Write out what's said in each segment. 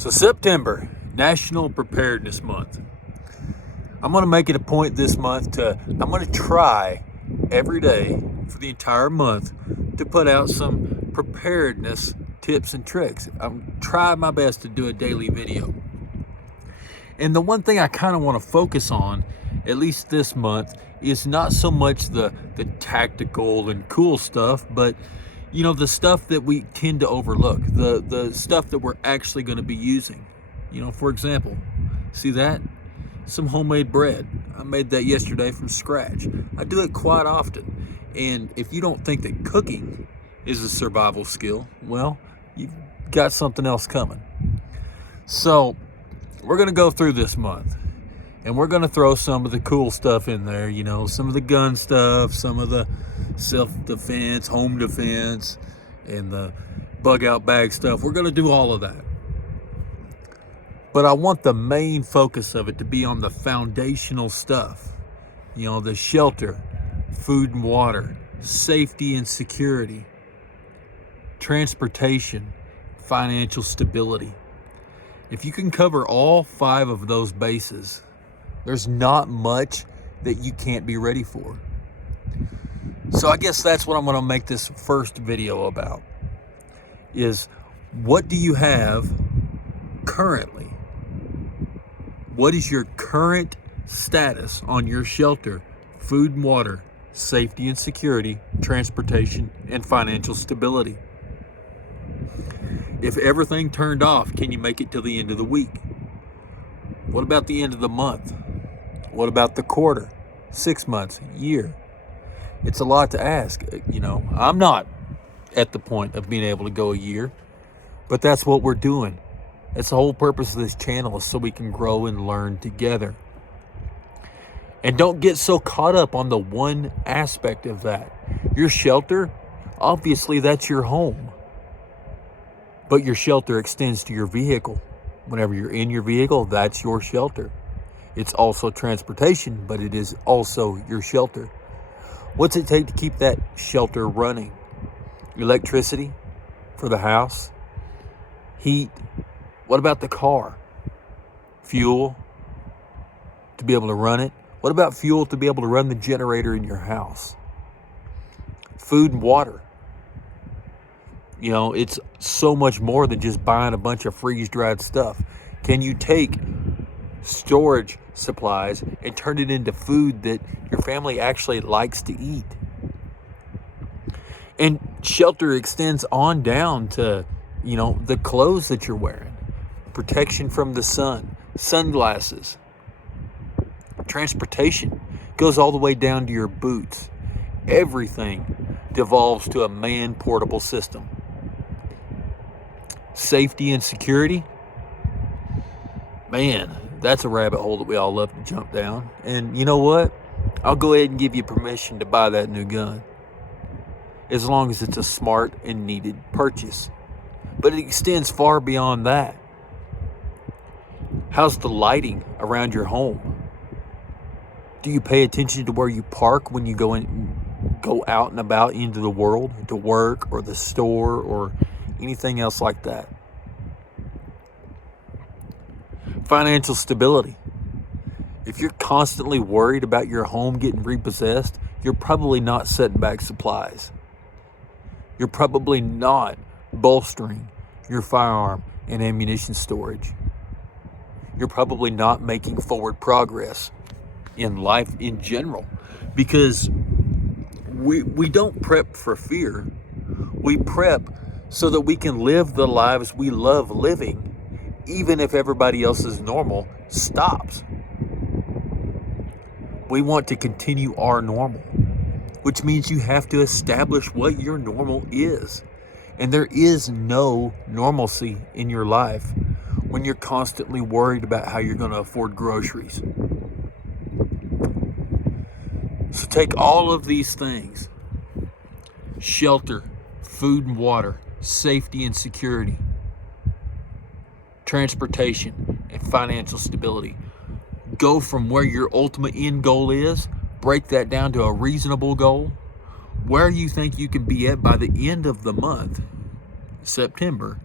So September, National Preparedness Month. I'm going to make it a point this month I'm going to try every day for the entire month to put out some preparedness tips and tricks. I'm trying my best to do a daily video. And the one thing I kind of want to focus on, at least this month, is not so much the tactical and cool stuff, but you know, the stuff that we tend to overlook, the stuff that we're actually going to be using. You know, for example, see that? Some homemade bread. I made that yesterday from scratch. I do it quite often. And if you don't think that cooking is a survival skill, well, you've got something else coming. So we're going to go through this month and we're going to throw some of the cool stuff in there, you know, some of the gun stuff, some of the self-defense, home defense, and the bug out bag stuff. We're going to do all of that. But I want the main focus of it to be on the foundational stuff. You know, the shelter, food and water, safety and security, transportation, financial stability. If you can cover all 5 of those bases, there's not much that you can't be ready for. So I guess that's what I'm going to make this first video about, is what do you have currently? What is your current status on your shelter, food and water, safety and security, transportation, and financial stability? If everything turned off, can you make it till the end of the week? What about the end of the month? What about the quarter, 6 months, year? It's a lot to ask. You know, I'm not at the point of being able to go a year, but that's what we're doing. That's the whole purpose of this channel, is so we can grow and learn together. And don't get so caught up on the one aspect of that. Your shelter, obviously that's your home. But your shelter extends to your vehicle. Whenever you're in your vehicle, that's your shelter. It's also transportation, but it is also your shelter. What's it take to keep that shelter running? Electricity for the house, heat. What about the car? Fuel to be able to run it. What about fuel to be able to run the generator in your house? Food and water. You know, it's so much more than just buying a bunch of freeze-dried stuff. Can you take storage supplies and turn it into food that your family actually likes to eat? And shelter extends on down to, you know, the clothes that you're wearing, protection from the sun, sunglasses. Transportation goes all the way down to your boots. Everything devolves to a man-portable system. Safety and security, man, that's a rabbit hole that we all love to jump down. And you know what? I'll go ahead and give you permission to buy that new gun, as long as it's a smart and needed purchase. But it extends far beyond that. How's the lighting around your home? Do you pay attention to where you park when you go out and about into the world, to work or the store or anything else like that? Financial stability. If you're constantly worried about your home getting repossessed, you're probably not setting back supplies. You're probably not bolstering your firearm and ammunition storage. You're probably not making forward progress in life in general, because we don't prep for fear. We prep so that we can live the lives we love living, even if everybody else's normal stops. We want to continue our normal, which means you have to establish what your normal is. And there is no normalcy in your life when you're constantly worried about how you're going to afford groceries. So take all of these things: shelter, food and water, safety and security, transportation, and financial stability. Go from where your ultimate end goal is, break that down to a reasonable goal, where you think you can be at by the end of the month, September,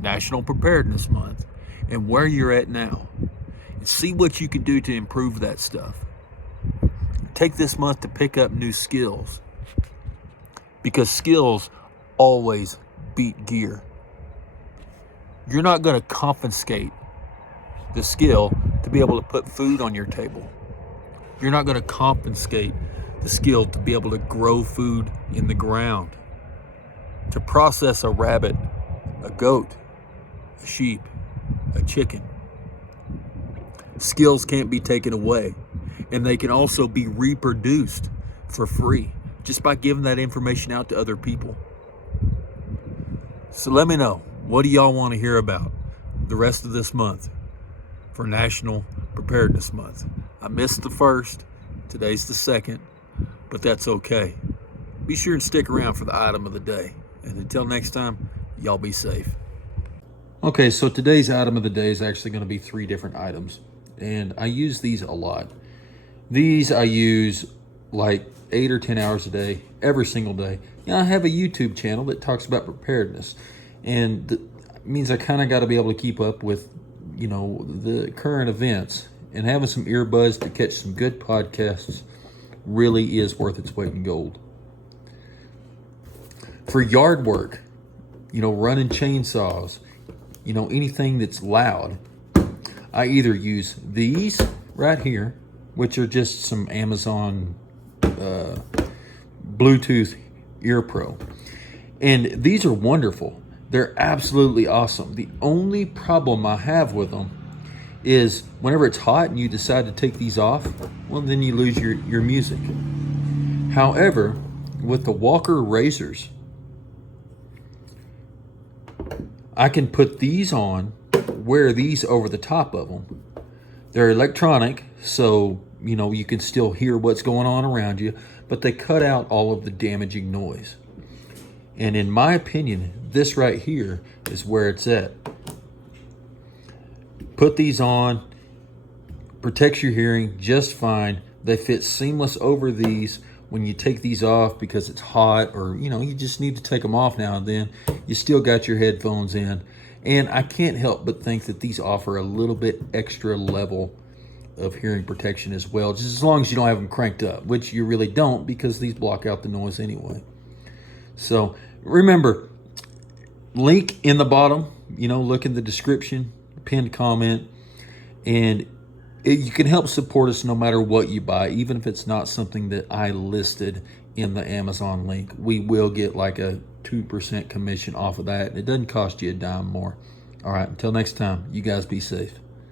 National Preparedness Month, and where you're at now, and see what you can do to improve that stuff. Take this month to pick up new skills, because skills always beat gear. You're not going to confiscate the skill to be able to put food on your table. You're not going to confiscate the skill to be able to grow food in the ground, to process a rabbit, a goat, a sheep, a chicken. Skills can't be taken away, and they can also be reproduced for free just by giving that information out to other people. So let me know, what do y'all want to hear about the rest of this month for National Preparedness Month? I missed the first, today's the second, but that's okay. Be sure and stick around for the item of the day. And until next time, y'all be safe. Okay, so today's item of the day is actually going to be 3 different items. And I use these a lot. These I use like 8 or 10 hours a day, every single day. I have a YouTube channel that talks about preparedness. And that means I kind of got to be able to keep up with, the current events. And having some earbuds to catch some good podcasts really is worth its weight in gold. For yard work, running chainsaws, anything that's loud, I either use these right here, which are just some Amazon Bluetooth earpro. And these are wonderful. They're absolutely awesome. The only problem I have with them is whenever it's hot and you decide to take these off, well, then you lose your music. However, with the Walker razors, I can put these on, wear these over the top of them. They're electronic, so you can still hear what's going on around you, but they cut out all of the damaging noise. And in my opinion, this right here is where it's at. Put these on, protects your hearing just fine. They fit seamless over these. When you take these off because it's hot, or you just need to take them off now and then, you still got your headphones in. And I can't help but think that these offer a little bit extra level of hearing protection as well, just as long as you don't have them cranked up, which you really don't, because these block out the noise anyway. So remember, link in the bottom, look in the description, pinned comment, and you can help support us no matter what you buy, even if it's not something that I listed in the Amazon link. We will get like a 2% commission off of that. It doesn't cost you a dime more. All right, until next time, you guys be safe.